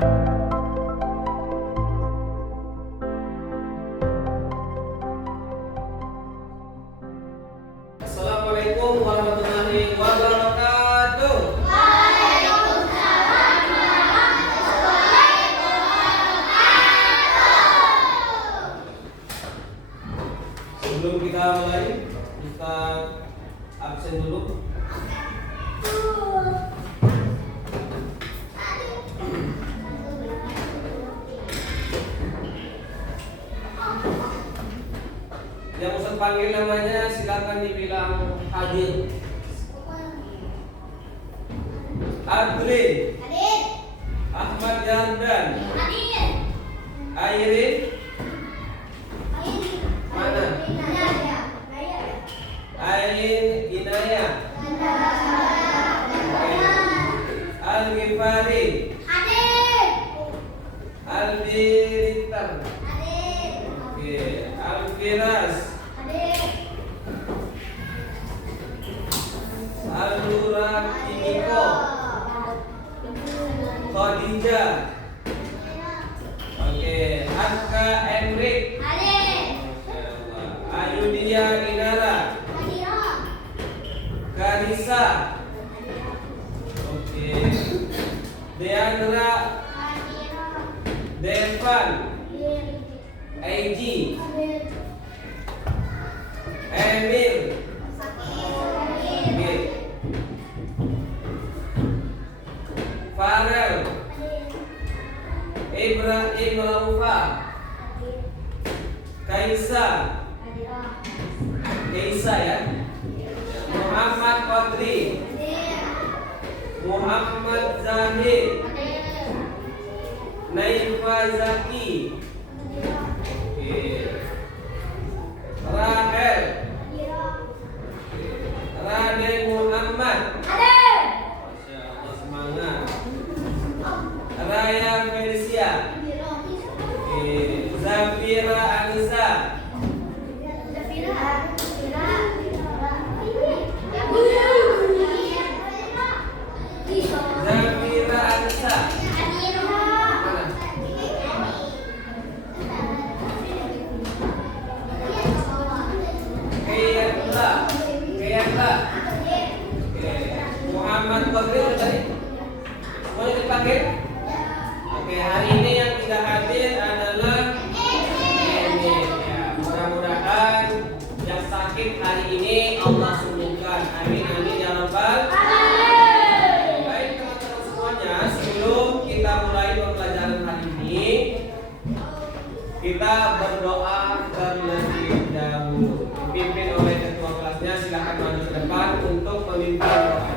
Assalamualaikum warahmatullahi wabarakatuh. Waalaikumsalam warahmatullahi wabarakatuh. Sebelum kita mulai, kita absen dulu. Yang Ustaz panggil namanya silakan dibilang hadir. Adrin, Hadir. Ahmad Yardan, Hadir. Airin, mana? Airin Inayah, Al-Ghifari, Hadir. Aldi Ritter, Hadir. oke, Al-Firas, Hadir. Al-Lura Kimiko, Khadijah, oke, Aska Enrik, Hadir. Ayudia Inara, Hadir. Karisa, oke, Deandra, Devan, Eiji, Emir, oke, Farel, Ibrahim Laufa, Kaisa ya, Muhammad Qadri, Muhammad Zahid, Naifa Zaki, oke, Rahel, Raden Muhammad, Masya Allah, semangat, Raya Felicia, oke, Zafira Anissa, Zafira Anissa, mana? Kayaklah, oke, Muhammad Qadri tadi, semuanya dipanggil. Oke, hari ini yang tidak hadir adalah ini ya. Mudah-mudahan yang sakit hari ini Allah sembuhkan. Amin amin ya rabbal alamin. Baik teman-teman semuanya, sebelum kita mulai pembelajaran hari ini, kita berdoa terlebih dahulu. Dipimpin oleh ketua kelasnya, silakan maju ke depan untuk memimpin doa.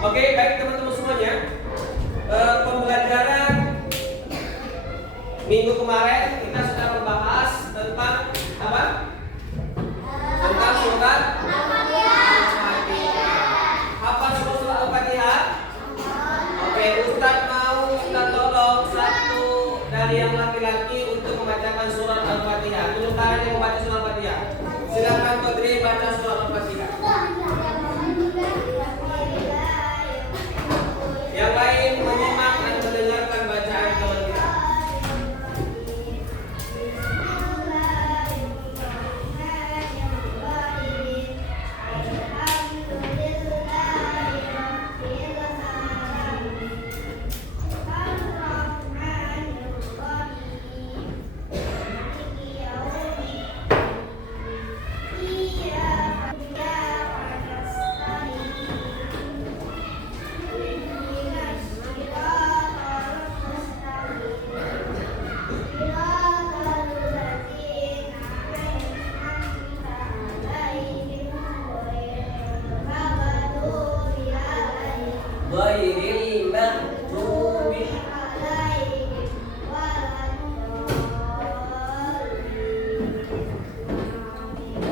Oke, baik teman-teman semuanya. Pembelajaran minggu kemarin kita sudah membahas tentang apa? Tentang surat Al-Fatihah. Hafal semua surat Al-Fatihah? Oke, Ustaz mau minta tolong satu dari yang yang laki-laki untuk membacakan surat Al-Fatihah. Tunjuk tangan yang membaca surat Al-Fatihah. Silakan Kodri baca surat Al-Fatihah. Yang lain menyimak dan mendengarkan bacaan teman kita. Ghairil maghdubi.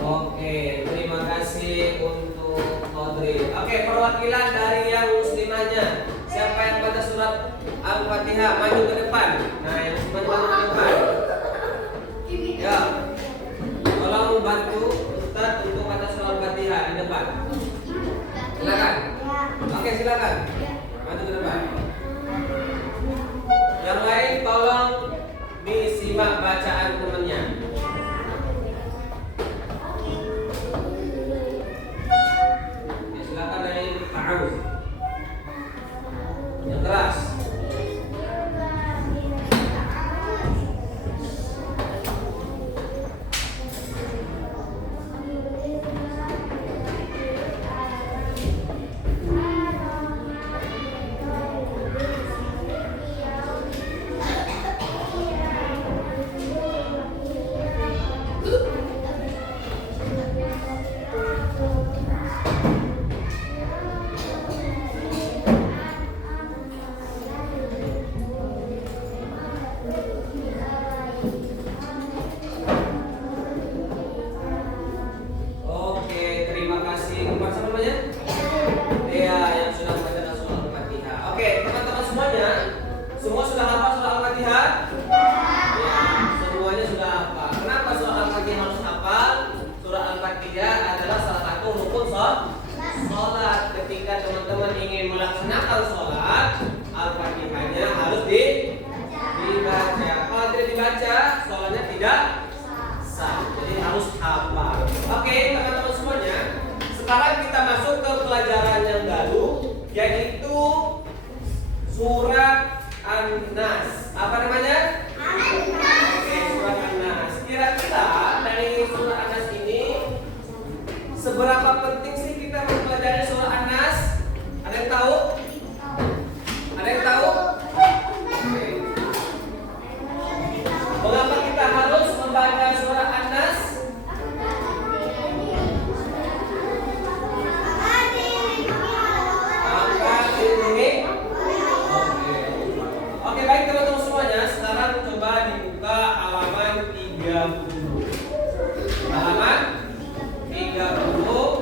Oke, terima kasih untuk Kodri. Oke, perwakilan dari yang muslimahnya. Siapa yang baca surat Al-Fatihah maju ke depan. Nah, yang muslimah maju ke depan. Ya, tolong bantu Ustaz untuk baca surat Al-Fatihah di depan. Silakan. Oke, silakan. Maju ke depan. Yang lain tolong disimak bacaan temannya. Ya, silakan dari Ta'awuz. Yang keras. Semua sudah hafal surah Al-Fatihah? Ya, semuanya sudah hafal. Kenapa surah Al-Fatihah harus hafal? Surah Al-Fatihah adalah salah satu rukun sholat. Ketika teman-teman ingin melaksanakan sholat, Al-Fatihahnya harus dibaca. Kalau tidak dibaca, sholatnya tidak sah. Jadi harus hafal. Oke, teman-teman semuanya. Sekarang kita masuk ke pelajaran yang baru, yaitu surat An-Nas. Apa namanya? An-Nas. Oke, surat An-Nas. Kira-kira dari surat An-Nas ini seberapa penting sih kita mempelajari surat An-Nas? Ada yang tahu? Ada yang tahu? Oke. Mengapa kita harus membaca surat An-Nas? Oke, baik teman-teman semuanya. Sekarang coba dibuka halaman 30. Halaman 30.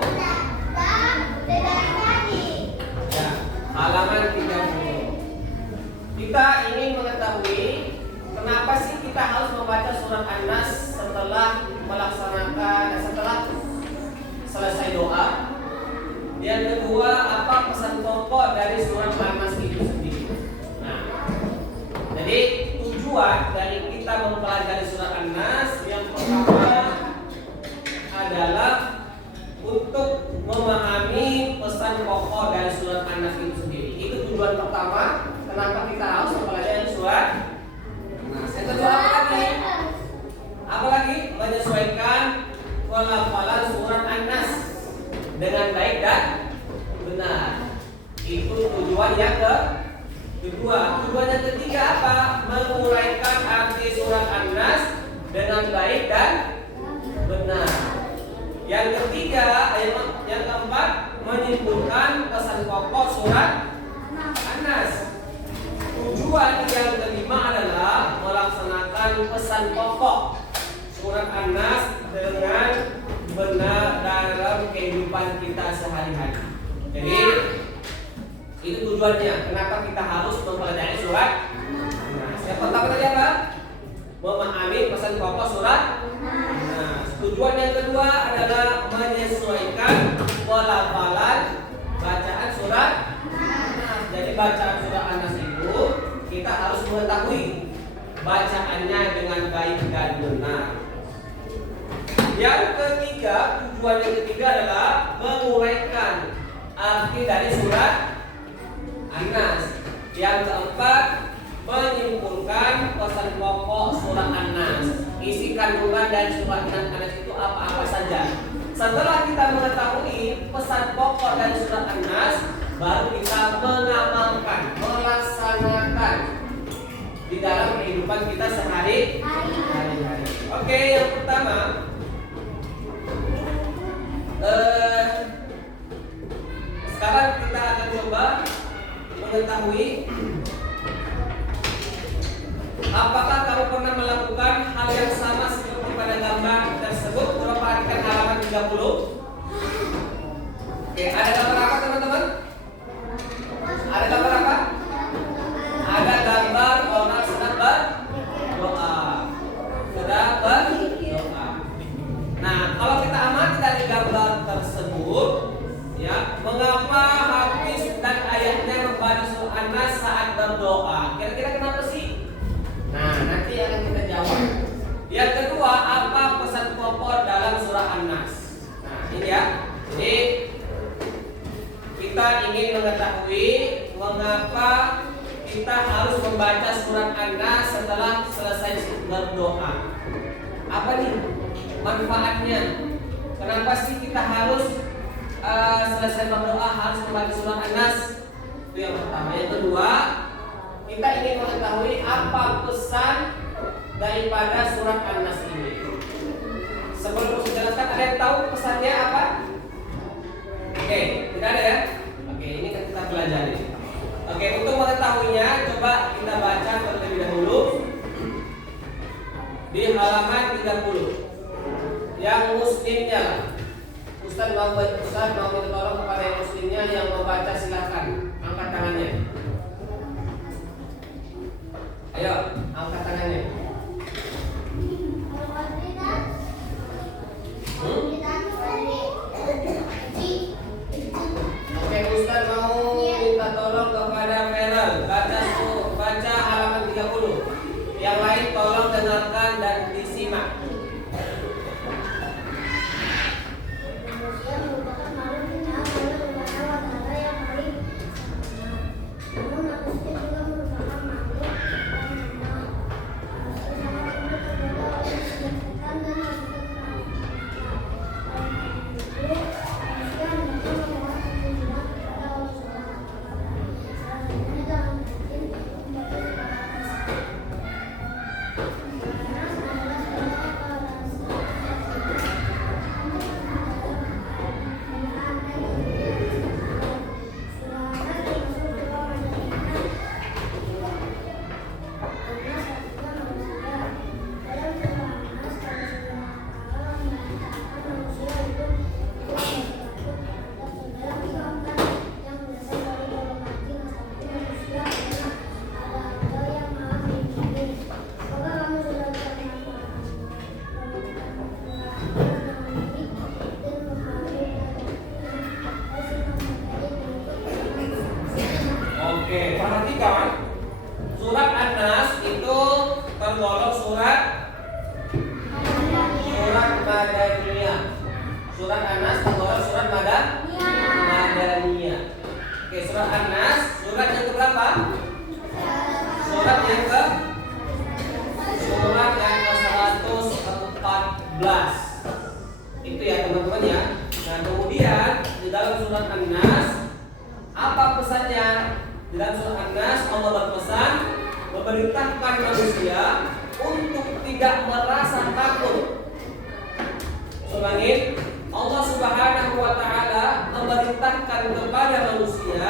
Ya, halaman 30. Kita ingin mengetahui kenapa sih kita harus membaca surat An-Nas setelah setelah selesai doa. Yang kedua, apa pesan pokok dari surat An-Nas itu sendiri? Jadi tujuan dari kita mempelajari surat An-Nas yang pertama adalah untuk memahami pesan pokok dari surat An-Nas itu sendiri. Itu tujuan pertama kenapa kita harus mempelajari surat An-Nas. Yang kedua apa lagi? Apalagi menyesuaikan pelafalan surat An-Nas dengan baik dan benar. Itu tujuan yang kedua. Tujuan yang ketiga apa? Menguraikan arti surat An-Nas dengan baik dan benar. Yang ketiga, yang keempat, menyimpulkan pesan pokok surat An-Nas. Tujuan yang kelima adalah melaksanakan pesan pokok surat An-Nas dengan benar dalam kehidupan kita sehari-hari. Jadi itu tujuannya. Kenapa kita harus mempelajari surat An-Nas? Yang pertama tadi apa? pokok surat An-Nas. Tujuan yang kedua adalah menyesuaikan pelafalan bacaan surat An-Nas. Jadi bacaan surat An-Nas itu kita harus mengetahui bacaannya dengan baik dan benar. Yang ketiga, tujuan yang ketiga adalah menguraikan arti dari surat An-Nas. Yang keempat, menyimpulkan pesan pokok surat An-Nas. Isi kandungan dari surat An-Nas itu apa-apa saja. Setelah kita mengetahui pesan pokok dari surat An-Nas, baru kita mengamalkan, melaksanakan di dalam kehidupan kita sehari-hari. Oke, yang pertama, sekarang kita akan coba mengetahui apakah kamu pernah melakukan hal yang sama seperti pada gambar tersebut. Coba perhatikan halaman 30. Oke, ada gambar apa teman-teman? Ada gambar apa? Ada gambar orang sedang berdoa. Sedang berdoa. Nah, kalau kita amati dari gambar tersebut, ya, mengapa Hafiz dan ayahnya membaca surah An-Nas saat berdoa? Kira-kira kenapa sih? Nah, nanti akan kita jawab. Yang kedua, apa pesan pokok dalam surah An-Nas? Nah, ini ya. Jadi kita ingin mengetahui mengapa kita harus membaca surat An-Nas setelah selesai berdoa. Apa nih manfaatnya? Kenapa sih kita harus selesai berdoa harus membaca surat An-Nas? Itu yang pertama. Yang kedua, kita ingin mengetahui apa pesan daripada surat An-Nas ini. Sebelum saya jelaskan, ada yang tahu pesannya apa? Oke, tidak ada ya? Oke, ini kan kita pelajari. Oke, untuk mengetahuinya, coba kita baca terlebih dahulu di halaman 30. Yang muslimnya, Ustaz mau minta tolong kepada yang muslimnya yang membaca, silakan angkat tangannya. Ayo, angkat tangannya. Oke, Ustaz mau minta tolong kepada Meral baca halaman 30. Yang lain tolong dengarkan dan disimak. Oke, perhatikan surat An-Nas itu tergolong surat Madaniyah. Surat An-Nas tergolong surat Madaniyah. Oke, surat An-Nas surat yang keberapa? Surat yang ke-114. Itu ya teman-teman ya. Nah, kemudian di dalam surat An-Nas apa pesannya? Di dalam surat An-Nas Allah berpesan memerintahkan manusia untuk tidak merasa takut. Ulangin, Allah Subhanahu wa taala memerintahkan kepada manusia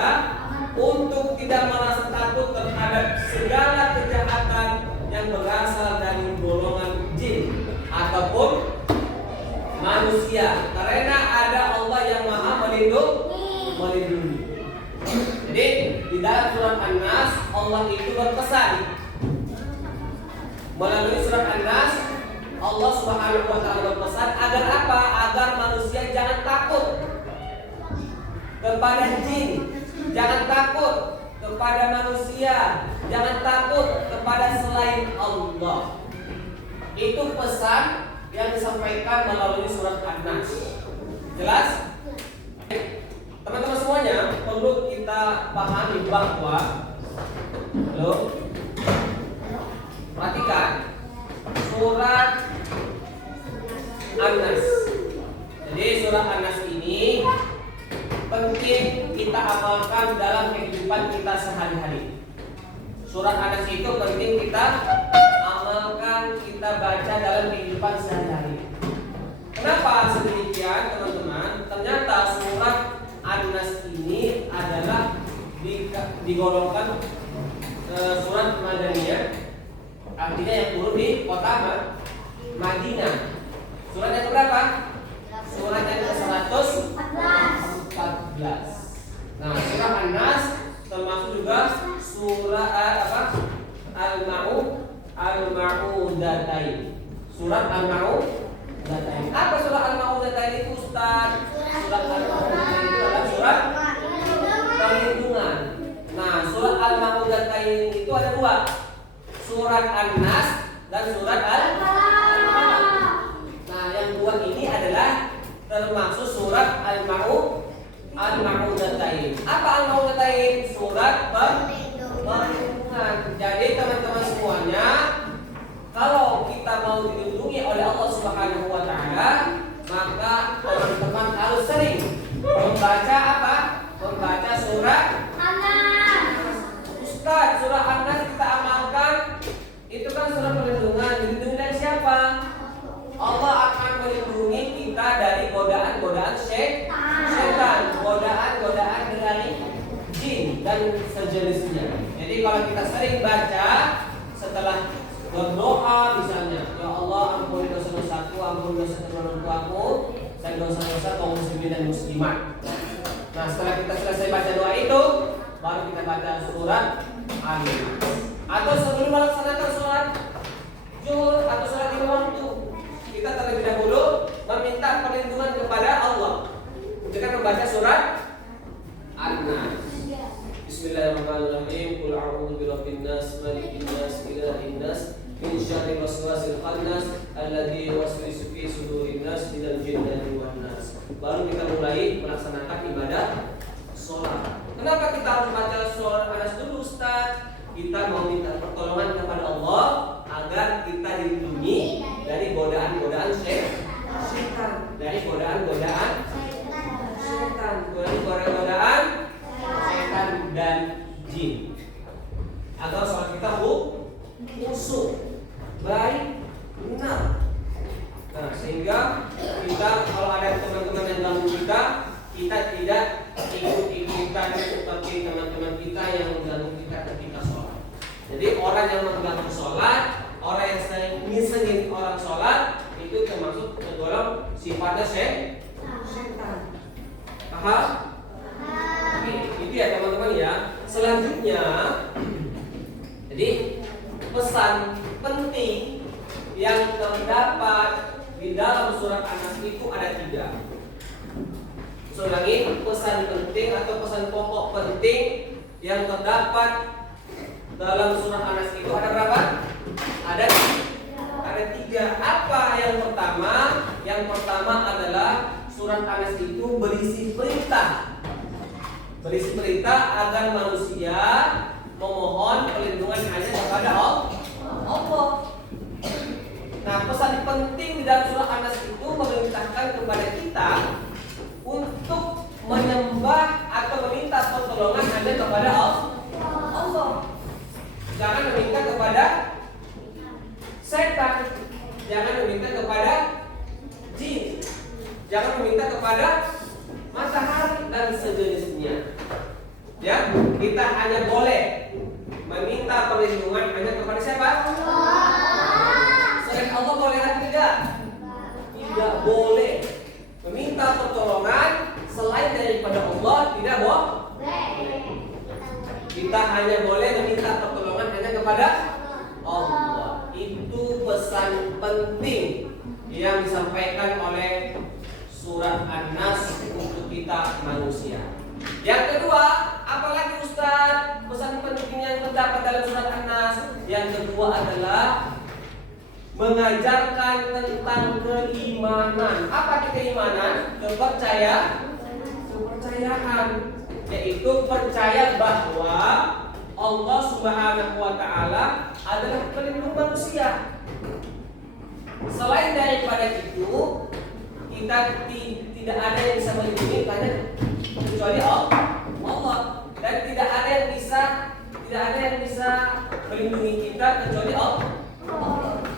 untuk tidak merasa takut terhadap segala kejahatan yang berasal dari golongan jin ataupun manusia, karena ada Allah yang Maha melindungi. Jadi di dalam surat An-Nas Allah itu berpesan melalui surat An-Nas Allah Subhanahu wa taala berpesan agar apa? Agar manusia jangan takut kepada jin, jangan takut kepada manusia, jangan takut kepada selain Allah. Itu pesan yang disampaikan melalui surat An-Nas. Jelas? Teman-teman semuanya perlu kita pahami bahwa perhatikan surat An-Nas. Jadi surat An-Nas ini penting kita amalkan dalam kehidupan kita sehari-hari. Surat An-Nas itu penting kita amalkan, kita baca dalam kehidupan sehari-hari. Kenapa sedemikian, teman-teman? Ternyata surat An-Nas ini adalah digolongkan surat Madaniyah, artinya yang turun di kota Madinah. Surat yang berapa? Surat yang ke-114. Nah, surah An-Nas termasuk juga surah Al-Ma'udatain. Surat Al-Ma'udatain. Apa surah Al-Ma'udatain itu, Ustaz? Surat Al-Ma'udatain itu adalah surat perlindungan. Nah, surat Al-Ma'udatain itu ada dua, surat An-Nas dan surat Al-Falaq. Nah, yang dua ini adalah termasuk surat Al-Ma'udatain. Apa Al-Ma'udatain? Surat perlindungan. Jadi teman-teman semuanya, kalau kita mau dilindungi oleh Allah Subhanahu wa taala, maka teman-teman harus sering membaca apa? Membaca surat An-Nas. Ustaz, surah An-Nas kita amalkan, itu kan surah perlindungan. Dilindungi dari siapa? Allah akan melindungi kita dari godaan-godaan setan, godaan-godaan dari jin dan sejenisnya. Jadi kalau kita sering baca setelah berdoa misalnya, ya Allah ampuni dosa-dosaku, ampuni dosa orang tuaku, dan dosa-dosa kaum muslimin dan muslimat. Nah, setelah kita selesai baca doa itu, baru kita baca surat An-Nas. Atau sebelum melaksanakan sholat zuhur atau sholat lima waktu, kita terlebih dahulu meminta perlindungan kepada Allah dengan membaca surat An-Nas. Bismillahirrahmanirrahim. Qul a'udzu birabbin nas, malikin nas, ilahin nas, min syarri waswasil khannas, alladzi yuwaswisu fi sudurin nas, minal jinnati wan nas. Baru kita mulai melaksanakan ibadah sholat. Kenapa kita harus baca surat An-Nas dulu, Ustaz? Kita mau minta pertolongan kepada Allah agar kita dilindungi dari godaan-godaan setan, dari godaan-godaan setan, dari godaan-godaan setan dan jin. Agar sholat kita khusyuk, baik, benar. Nah, sehingga kita kalau ada teman-teman yang ganggu kita tidak ikut-ikutan seperti teman-teman kita yang mengganggu kita ketika sholat. Jadi orang yang mengganggu sholat, orang yang sering ngisengin orang sholat, itu termasuk tergolong sifatnya setan. Paham? Oke, itu ya teman-teman ya. Selanjutnya, jadi pesan penting yang terdapat di dalam surat An-Nas itu ada 3. Ulangi, pesan penting atau pesan pokok penting yang terdapat dalam surat An-Nas itu ada berapa? Ada 3. Apa yang pertama? Yang pertama adalah surat An-Nas itu berisi perintah. Berisi perintah agar manusia memohon perlindungan hanya kepada Allah. Nah, pesan penting di dalam surat An-Nas itu memerintahkan kepada kita untuk menyembah atau meminta pertolongan hanya kepada Allah. Jangan meminta kepada setan, jangan meminta kepada jin, jangan meminta kepada matahari dan sejenisnya. Ya, kita hanya boleh meminta perlindungan hanya kepada siapa? Selain Allah boleh atau tidak? Tidak boleh. Meminta pertolongan selain daripada Allah tidak boleh. Kita hanya boleh meminta pertolongan hanya kepada Allah. itu pesan penting yang disampaikan oleh surat An-Nas untuk kita manusia. Yang kedua, apalagi Ustaz pesan penting yang terdapat dalam surat An-Nas? Yang kedua adalah mengajarkan tentang keimanan. Apa keimanan? Kepercayaan, yaitu percaya bahwa Allah Subhanahu wa taala adalah pelindung manusia. Selain daripada itu, kita tidak ada yang bisa melindungi kecuali Allah, dan tidak ada yang bisa melindungi kita kecuali Allah.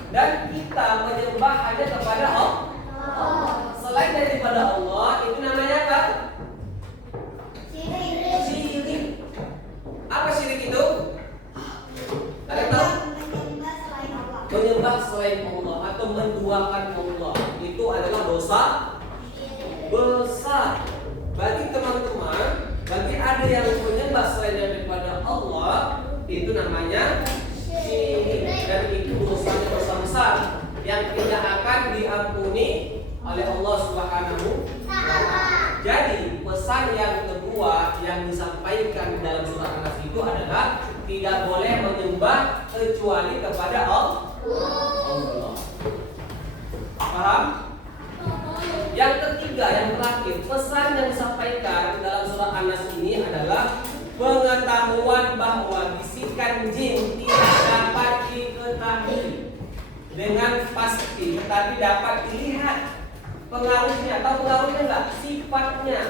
Dan kita menyembah hanya kepada Allah. Selain daripada Allah, itu namanya apa? Syirik. Apa syirik itu? Kalian tahu? Menyembah selain Allah atau menduakan Allah itu adalah dosa besar. Bagi teman-teman, bagi ada yang menyembah selain daripada Allah, itu namanya syirik, dan itu dosanya dosa besar yang tidak akan diampuni oleh Allah Subhanahu wa taala. Jadi pesan yang kedua yang disampaikan dalam surat An-Nas itu adalah tidak boleh menyembah kecuali kepada Allah. Paham? Yang ketiga, yang terakhir, pesan yang disampaikan dalam surat An-Nas ini adalah pengetahuan bahwa bisikan jin tidak dapat diketahui dengan pasti, tetapi dapat dilihat pengaruhnya. Tahu pengaruhnya enggak? Sifatnya,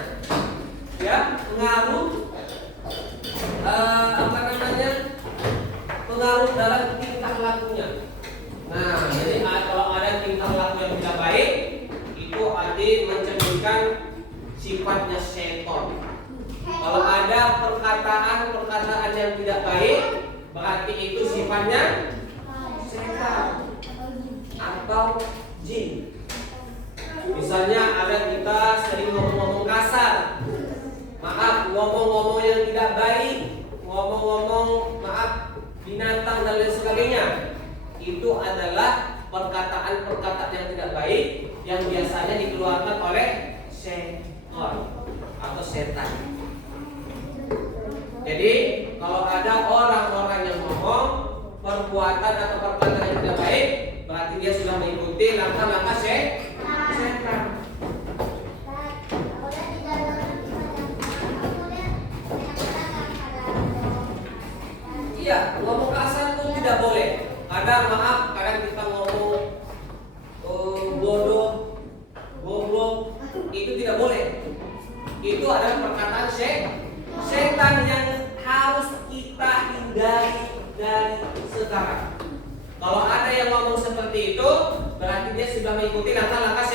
ya, pengaruh pengaruh dalam tingkah lakunya. Nah, jadi kalau ada tingkah laku yang tidak baik, itu arti mencerminkan sifatnya setan. Kalau ada perkataan yang tidak baik, berarti itu sifatnya setan atau jin. Misalnya ada kita sering ngomong-ngomong kasar, maaf, ngomong-ngomong yang tidak baik, ngomong-ngomong binatang dan lain sebagainya, itu adalah perkataan-perkataan yang tidak baik yang biasanya dikeluarkan oleh setan atau setan. Jadi kalau ada orang-orang yang ngomong perbuatan atau perkataan yang tidak baik, berarti dia sudah mengikuti langkah-langkah setan. Iya, ngomong kasar itu tidak boleh. Kadang kita ngomong bodoh, goblok, itu tidak boleh. Itu adalah perkataan setan yang harus kita hindari dari sekarang. Kalau ada yang ngomong seperti itu, berarti dia sudah mengikuti langkah-langkah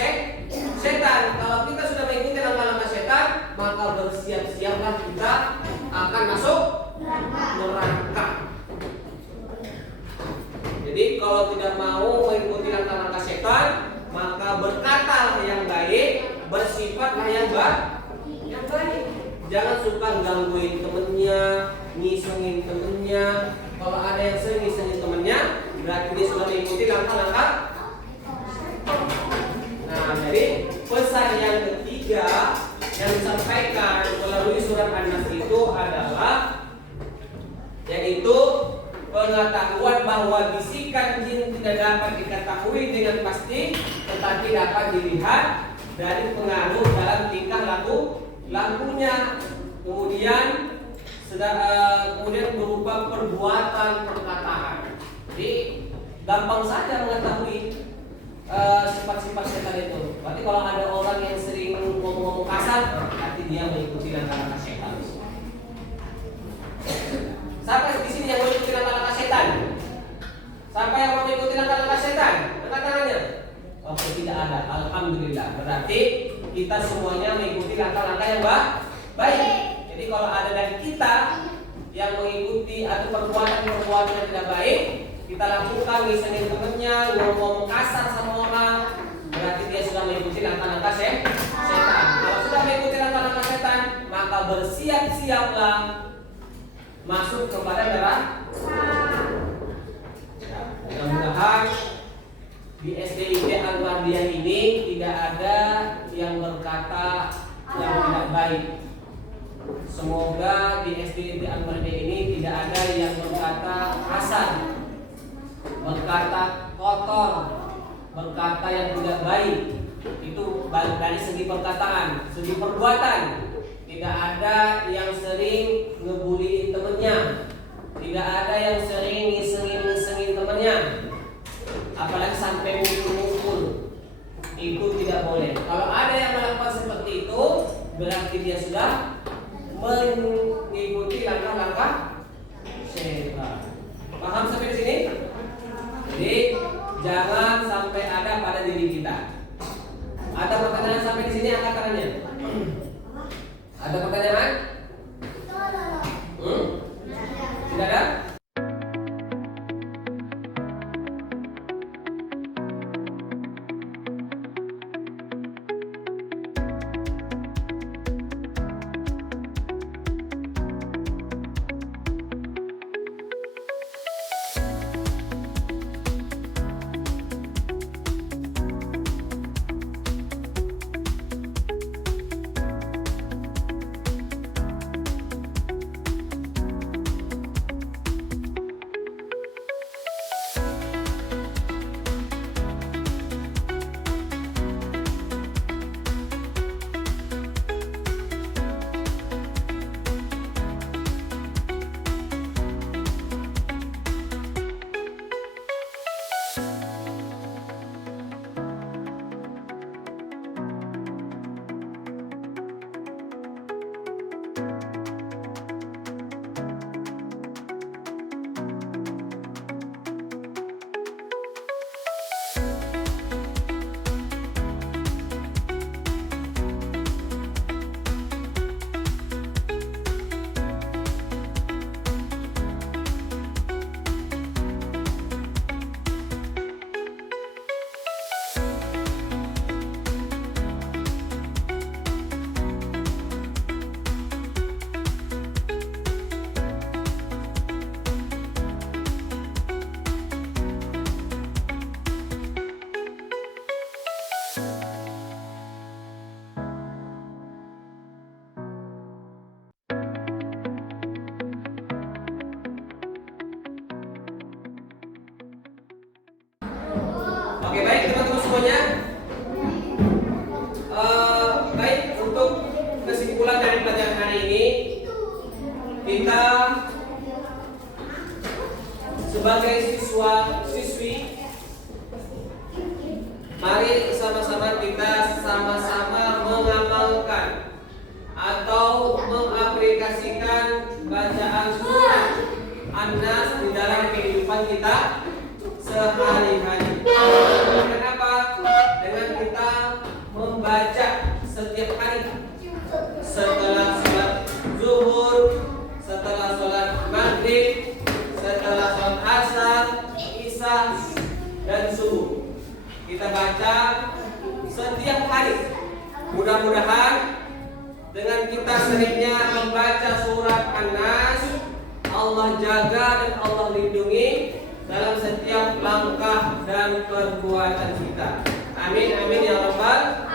setan. Kalau kita sudah mengikuti langkah-langkah setan, maka bersiap-siaplah kita akan masuk neraka. Jadi kalau tidak mau mengikuti langkah-langkah setan, maka berkatalah yang baik, bersifatlah yang baik. Jangan suka gangguin temennya, ngisengin temennya. Kalau ada yang sering ngisengin temennya, berarti dia sudah mengikuti langkah-langkah. Nah, jadi pesan yang ketiga yang disampaikan melalui surat An-Nas itu adalah yaitu pengetahuan bahwa bisikan jin tidak dapat diketahui dengan pasti, tetapi dapat dilihat dari pengaruh dalam tingkah lakunya. Kemudian berupa perbuatan, perkataan. Jadi gampang saja mengetahui sifat-sifat setan itu. Berarti kalau ada orang yang sering ngomong-ngomong kasar, berarti dia mengikuti langkah-langkah setan. Siapa di sini yang mengikuti langkah-langkah setan? Siapa yang mau mengikuti langkah-langkah setan? Angkat tangannya. Oke, tidak ada. Alhamdulillah. Berarti kita semuanya mengikuti langkah-langkah yang baik. Jadi kalau ada dari kita yang mengikuti atau perbuatan yang tidak baik, kita lakukan ngisengin temennya, ngomong kasar sama orang, berarti dia sudah mengikuti langkah-langkah setan. Kalau sudah mengikuti langkah-langkah setan, maka bersiap-siaplah masuk kepada neraka. Mudah-mudahan baik. Semoga di SD Al-Mardi ini tidak ada yang berkata kasar, berkata kotor, berkata yang tidak baik. Itu dari segi perkataan, segi perbuatan. Tidak ada yang sering ngebuliin temennya, tidak ada yang sering ngisengin temennya, apalagi sampai mukul-mukul. Itu tidak boleh. Kalau ada yang melakukan seperti itu, berarti dia sudah mengikuti langkah-langkah setan. Paham sampai di sini? Jadi jangan sampai ada pada diri kita. Ada pertanyaan sampai di sini, angkat tangannya. Ada pertanyaan? Tidak ada? Oke, baik teman-teman semuanya. Baik, untuk kesimpulan dari pelajaran hari ini, kita sebagai siswi, mari sama-sama kita sama-sama mengamalkan atau mengaplikasikan bacaan surat An-Nas di dalam kehidupan kita sehari-hari. Kenapa? Dengan kita membaca setiap hari, setelah sholat zuhur, setelah sholat maghrib, setelah sholat asar, isya, dan subuh. Kita baca setiap hari. Mudah-mudahan dengan kita seringnya membaca surat An-Nas, Allah jaga dan Allah lindungi dalam setiap langkah dan perbuatan kita. Amin amin ya rabbal